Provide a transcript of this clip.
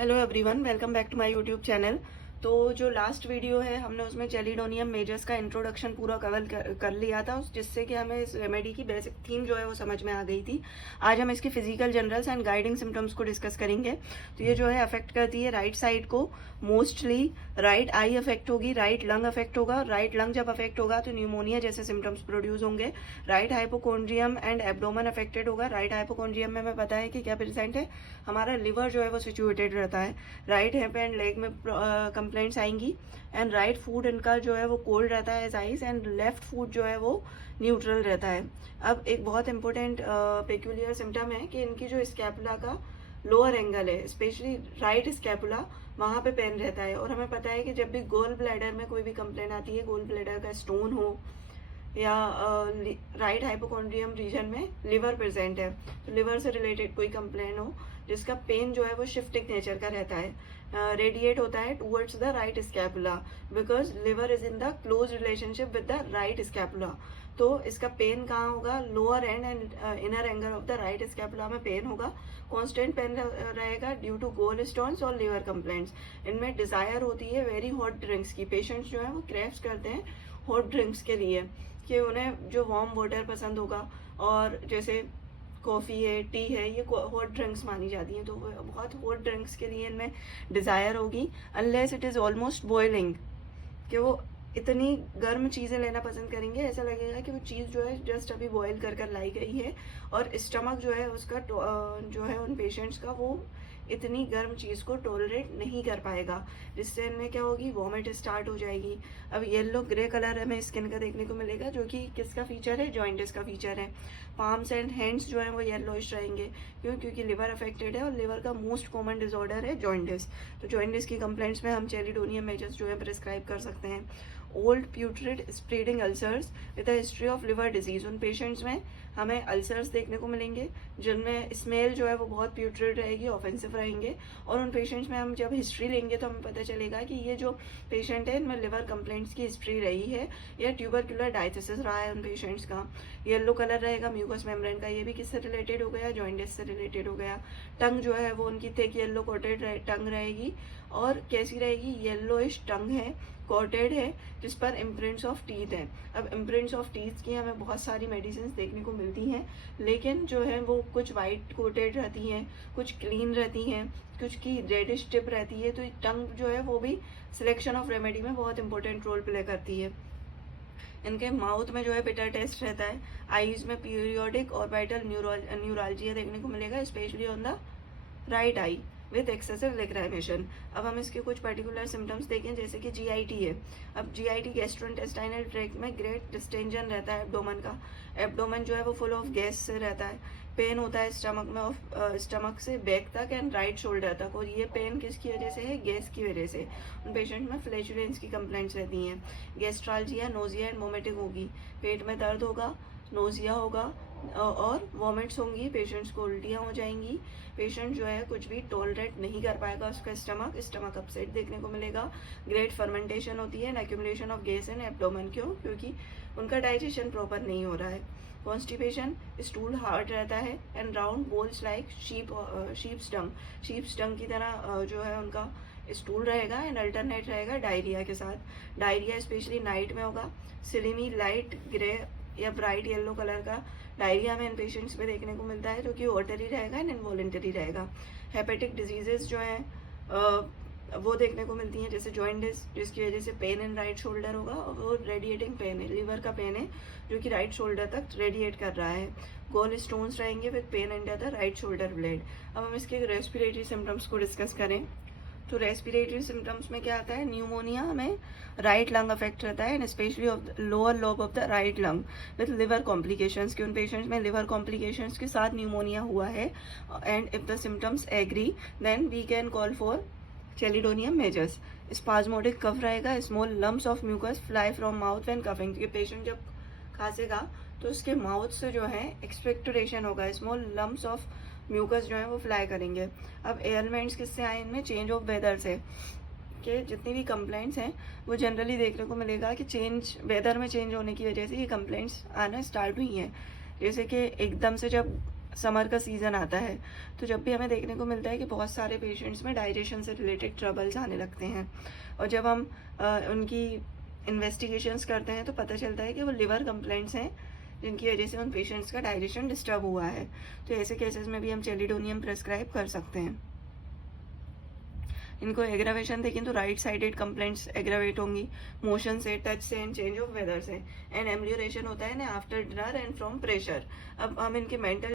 Hello everyone, welcome back to my YouTube channel. तो जो last video है हमने उसमें चेलिडोनियम मेजर्स का इंट्रोडक्शन पूरा कवर कर लिया था, जिससे कि हमें इस रेमेडी की बेसिक थीम जो है वो समझ में आ गई थी। आज हम इसके physical generals and guiding symptoms को डिस्कस करेंगे। तो ये जो है अफेक्ट करती है राइट साइड को, मोस्टली राइट आई अफेक्ट होगी, राइट लंग अफेक्ट होगा। राइट लंग जब अफेक्ट होगा तो न्यूमोनिया जैसे सिम्टम्स प्रोड्यूस होंगे। राइट हाइपोकोन्ड्रियम एंड एब्डोमन अफेक्टेड होगा। राइट हाइपोकोन्ड्रियम में हमें पता है कि क्या प्रेजेंट है, हमारा लिवर जो है वो सिचुएटेड रहता है। राइट हिप एंड लेग में कंप्लेंट्स आएंगी। एंड राइट फूड इनका जो है वो कोल्ड रहता है as ice, and left foot जो है वो न्यूट्रल रहता है। अब एक बहुत इंपॉर्टेंट पेक्यूलियर सिम्टम है कि इनकी जो स्कैपुला का लोअर एंगल है, स्पेशली राइट स्कैपुला, वहाँ पे पेन रहता है। और हमें पता है कि जब भी गोल ब्लैडर में कोई भी कंप्लेंट आती है, गोल ब्लैडर का स्टोन हो या राइट हाइपोकॉन्ड्रियम रीजन में लिवर प्रेजेंट है, तो लिवर से रिलेटेड कोई कंप्लेन हो जिसका पेन जो है वो शिफ्टिंग नेचर का रहता है, रेडिएट होता है towards the right scapula, because liver is in the close relationship with the right scapula. तो इसका पेन कहाँ होगा? Lower and and inner angle of the right scapula में पेन होगा। कांस्टेंट पेन रहेगा ड्यू टू गोल स्टोन्स और liver complaints. इनमें Dzire होती है वेरी हॉट ड्रिंक्स की। पेशेंट्स जो है वो क्रेव्स करते हैं हॉट ड्रिंक्स के लिए, कि उन्हें जो वार्म वाटर पसंद होगा, और जैसे कॉफ़ी है, टी है, ये हॉट ड्रिंक्स मानी जाती हैं, तो बहुत हॉट ड्रिंक्स के लिए इनमें डिज़ायर होगी। Unless it is almost boiling, कि वो इतनी गर्म चीज़ें लेना पसंद करेंगे, ऐसा लगेगा कि वो चीज़ जो है जस्ट अभी बॉयल कर कर लाई गई है। और स्टमक जो है उसका जो है उन पेशेंट्स का, वो इतनी गर्म चीज़ को टॉलरेट नहीं कर पाएगा, जिससे इनमें क्या होगी, वॉमिट स्टार्ट हो जाएगी। अब येलो ग्रे कलर हमें स्किन का देखने को मिलेगा, जो कि किसका फीचर है? जॉइंटिस का फीचर है। पाम्स एंड हैंड्स जो है वो येलोइश रहेंगे। क्योंकि लिवर अफेक्टेड है, और लिवर का मोस्ट कॉमन डिसऑर्डर है जॉइंटिस। तो जॉइंटिस की कंप्लेंट्स में हम चेलिडोनियम मेजर्स जो है प्रिस्क्राइब कर सकते हैं। Old प्यूट्रिड spreading ulcers with a history of liver disease, उन पेशेंट्स में हमें अल्सर्स देखने को मिलेंगे जिनमें स्मेल जो है वो बहुत प्यूट्रिड रहेगी, ऑफेंसिव रहेंगे। और उन पेशेंट्स में हम जब हिस्ट्री लेंगे तो हमें पता चलेगा कि ये जो पेशेंट है इनमें लिवर कंप्लेंट्स की हिस्ट्री रही है, या ट्यूबरक्यूलर डायथिसिस रहा है उन पेशेंट्स का। येलो कलर रहेगा म्यूकस मेम्ब्रेन का, ये भी किससे रिलेटेड हो गया? जॉइंटिस से रिलेटेड हो गया। टंग जो है वो उनकी थिक येलो कोटेड टंग रहेगी, और कैसी रहेगी? येलोइश टंग है, कोटेड है, जिस पर इम्प्रिंट्स ऑफ टीथ हैं। अब इम्प्रिंट्स ऑफ टीथ की हमें बहुत सारी मेडिसिन देखने को मिलती हैं, लेकिन जो है वो कुछ वाइट कोटेड रहती हैं, कुछ क्लीन रहती हैं, कुछ की रेडिश टिप रहती है। तो टंग जो है वो भी सिलेक्शन ऑफ रेमेडी में बहुत इंपॉर्टेंट रोल प्ले करती है। इनके माउथ में जो है बिटर टेस्ट रहता है। आईज में पीरियोडिक ऑर्बिटल न्यूरालजिया देखने को मिलेगा, specially on the right eye with excessive lacrimation. अब हम इसके कुछ पर्टिकुलर सिम्टम्स देखें, जैसे कि जीआईटी है। अब जीआईटी गैस्ट्रोइंटेस्टाइनल ट्रैक्ट में ग्रेट डिस्टेंजन रहता है एब्डोमन का। एब्डोमन जो है वो फुल ऑफ गैस से रहता है। पेन होता है स्टमक में, ऑफ स्टमक से बैक तक एंड राइट शोल्डर तक। और ये पेन किसकी वजह से है? गैस की वजह से। उन पेशेंट में फ्लैचुलेंस की कंप्लेंट्स रहती हैं। गैस्ट्रालजिया, नोजिया एंड वोमिटिंग होगी। पेट में दर्द होगा, नोजिया होगा, और वॉमिट्स होंगी, पेशेंट्स को उल्टियाँ हो जाएंगी। पेशेंट जो है कुछ भी टॉलरेट नहीं कर पाएगा, उसका स्टमक अपसेट देखने को मिलेगा। ग्रेट फर्मेंटेशन होती है and accumulation of gas in abdomen. क्यों? क्योंकि उनका डाइजेशन प्रॉपर नहीं हो रहा है। कॉन्स्टिपेशन, स्टूल हार्ड रहता है and round balls like sheep's dung की तरह जो है उनका स्टूल रहेगा, एंड अल्टरनेट रहेगा डायरिया के साथ। डायरिया स्पेशली नाइट में होगा। सिलिमी लाइट ग्रे या ब्राइट येलो कलर का डायरिया में इन पेशेंट्स में देखने को मिलता है, जो कि वाटरी रहेगा एंड इनवॉलेंटरी रहेगा। हेपेटिक डिजीजेस जो हैं वो देखने को मिलती हैं, जैसे जॉइंटिस, जिसकी वजह से पेन इन राइट शोल्डर होगा, और वो रेडिएटिंग पेन है, लिवर का पेन है, जो कि राइट शोल्डर तक रेडिएट कर रहा है। गोल स्टोन्स रहेंगे with pain under the right shoulder blade. अब हम इसके रेस्पिरेटरी सिम्टम्स को डिस्कस करें, तो रेस्पिरेटरी सिम्टम्स में क्या आता है? न्यूमोनिया में राइट लंग अफेक्ट रहता है, and specially of lower lobe of the right lung with liver complications. कि उन पेशेंट्स में लिवर कॉम्प्लिकेशंस के साथ न्यूमोनिया हुआ है, and if the symptoms agree then we can call for chelidonium majus. Spasmodic cough रहेगा, small lumps of mucus fly from mouth when coughing. ये patient जब खांसेगा तो उसके माउथ से जो है एक्सपेक्टोरेशन होगा, स्मॉल लम्प्स ऑफ म्यूकस जो है वो फ्लाई करेंगे। अब एयरमेंट्स किससे आए इनमें? चेंज ऑफ वेदर से। कि जितनी भी कंप्लेंट्स हैं वो जनरली देखने को मिलेगा कि वेदर में चेंज होने की वजह से ये कंप्लेंट्स आना स्टार्ट हुई हैं। जैसे कि एकदम से जब समर का सीज़न आता है, तो जब भी हमें देखने को मिलता है कि बहुत सारे पेशेंट्स में डाइजेशन से रिलेटेड ट्रबल्स आने लगते हैं। और जब हम उनकी इन्वेस्टिगेशंस करते हैं तो पता चलता है कि वो लिवर कंप्लेंट्स हैं, जिनकी वजह से उन पेशेंट्स का डाइजेशन डिस्टर्ब हुआ है। तो ऐसे केसेस में भी हम चेलिडोनियम प्रेस्क्राइब कर सकते हैं। इनको एग्रावेशन देखें तो राइट साइडेड कंप्लेंट्स एग्रावेट होंगी, मोशन से, टच से एंड चेंज ऑफ वेदर से। एंड एम्ब्ल्यूरेशन होता है ना after dinner and from pressure. अब हम इनके मेंटल